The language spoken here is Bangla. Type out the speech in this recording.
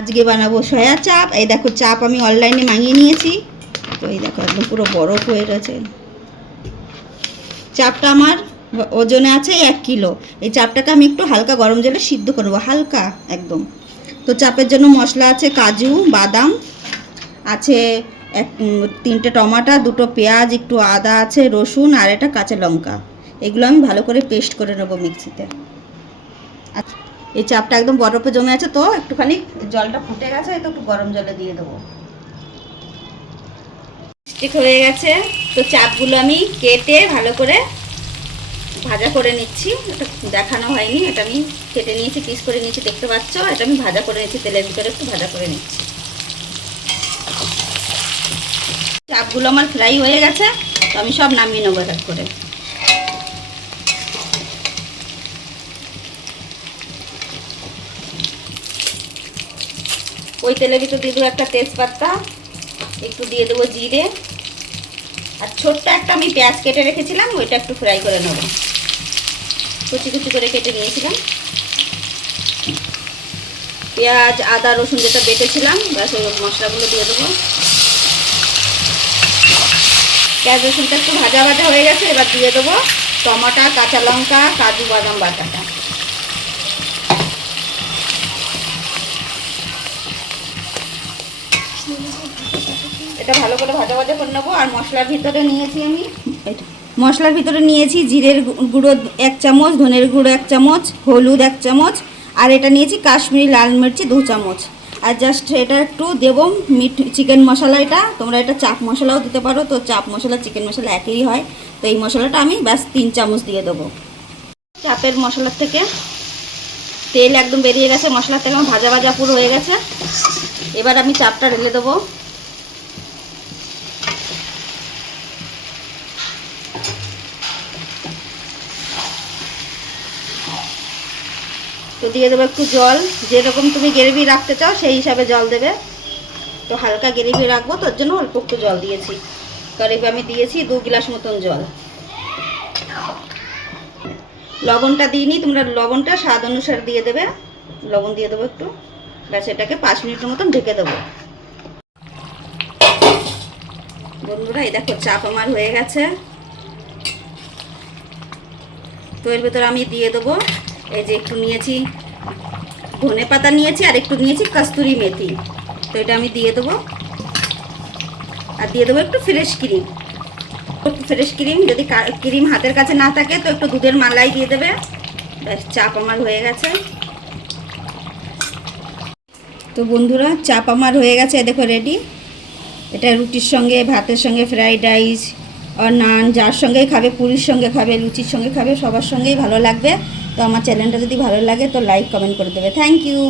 আজকে বানাবো সয়া চাপ। এই দেখো চাপ আমি অনলাইনে মাঙিয়ে নিয়েছি, তো এই দেখো একদম পুরো বরফ হয়ে গেছে। চাপটা আমার ওজনে আছে 1 কিলো। এই চাপটাকে আমি একটু হালকা গরম জলে সিদ্ধ করবো, হালকা একদম। তো চাপের জন্য মশলা আছে কাজু বাদাম আছে, 3টে টমাটো, 2টো পেঁয়াজ, একটু আদা আছে, রসুন আর এটা কাঁচা লঙ্কা। এগুলো আমি ভালো করে পেস্ট করে নেবো মিক্সিতে। আচ্ছা, এই চাপটা একদম বরফে জমে আছে, তো একটুখানি জলটা ফুটে গেছে, তো একটু গরম জলে দিয়ে দেবো। ঠিক হয়ে গেছে। তো চাপগুলো আমি কেটে ভালো করে ভাজা করে নিচ্ছি। এটা দেখানো হয়নি, এটা আমি কেটে নিয়েছি, পিস করে নিয়েছি, দেখতে পাচ্ছ। এটা আমি ভাজা করে নিচ্ছি, তেলের ভিতরে একটু ভাজা করে নিচ্ছি। চাপগুলো আমার ফ্রাই হয়ে গেছে, তো আমি সব নামিয়ে নেবো এক করে। ওই তেলের ভিতরে দিয়ে দেবো একটা তেজপাতা, একটু দিয়ে দেবো জিরে, আর ছোট্ট একটা আমি পেঁয়াজ কেটে রেখেছিলাম, ওইটা একটু ফ্রাই করে নেবো। কুচি কুচি করে কেটে নিয়েছিলাম পেঁয়াজ আদা রসুন যেটা বেটেছিলাম, ব্যাস ওই মশলাগুলো দিয়ে দেবো। পেঁয়াজ রসুনটা একটু ভাজা ভাজা হয়ে গেছে, এবার দিয়ে দেবো টমাটো, কাঁচা লঙ্কা, কাজু বাদাম বাটাটা। এটা ভালো করে ভাজা ভাজা করে নেবো। আর মশলার ভিতরে নিয়েছি আমি জিরের গুঁড়ো 1 চামচ, ধনের গুঁড়ো 1 চামচ, হলুদ 1 চামচ, আর এটা নিয়েছি কাশ্মীরি লাল মির্চি 2 চামচ। আর জাস্ট এটা একটু দেবো চিকেন মশলা। এটা তোমরা এটা চাপ মশলাও দিতে পারো, তো চাপ মশলা চিকেন মশলা একই হয়। তো এই মশলাটা আমি ব্যাস 3 চামচ দিয়ে দেবো। চাপের মশলার থেকে তেল একদম বেরিয়ে গেছে, মশলার থেকে ভাজা ভাজা পুরো হয়ে গেছে। এবার আমি চাপটা ঢেলে দেবো। তো দিয়ে দেবো একটু জল, যেরকম তুমি গ্রেভি রাখতে চাও সেই হিসাবে জল দেবে। তো হালকা গ্রেভি রাখবো, তোর জন্য অল্প একটু জল দিয়েছি। গ্রেভি আমি দিয়েছি 2 গ্লাস মতন জল। লবণটা দিইনি, তোমরা লবণটা স্বাদ অনুসারে দিয়ে দেবে। লবণ দিয়ে দেবো একটু, ব্যাস এটাকে 5 মিনিটের মতন ঢেকে দেবো। বন্ধুরা এই দেখো চাপ আমার হয়ে গেছে। তো এর ভেতরে আমি দিয়ে দেবো এই যে একটু নিয়েছি ধনে পাতা নিয়েছি, আর একটু নিয়েছি কস্তুরি মেথি। তো এটা আমি দিয়ে দেবো। আর দিয়ে দেবো একটু ফ্রেশ ক্রিম। যদি ক্রিম হাতের কাছে না থাকে তো একটু দুধের মালাই দিয়ে দেবে। ব্যাস চাপ আমার হয়ে গেছে। তো বন্ধুরা চাপ আমার হয়ে গেছে, দেখো রেডি। এটা রুটির সঙ্গে, ভাতের সঙ্গে, ফ্রাইড রাইস আর নান, যার সঙ্গেই খাবে, পুরির সঙ্গে খাবে, লুচির সঙ্গে খাবে, সবার সঙ্গেই ভালো লাগবে। তো আমার চ্যানেলটা যদি ভালো লাগে তো লাইক কমেন্ট করে দেবে। Thank you.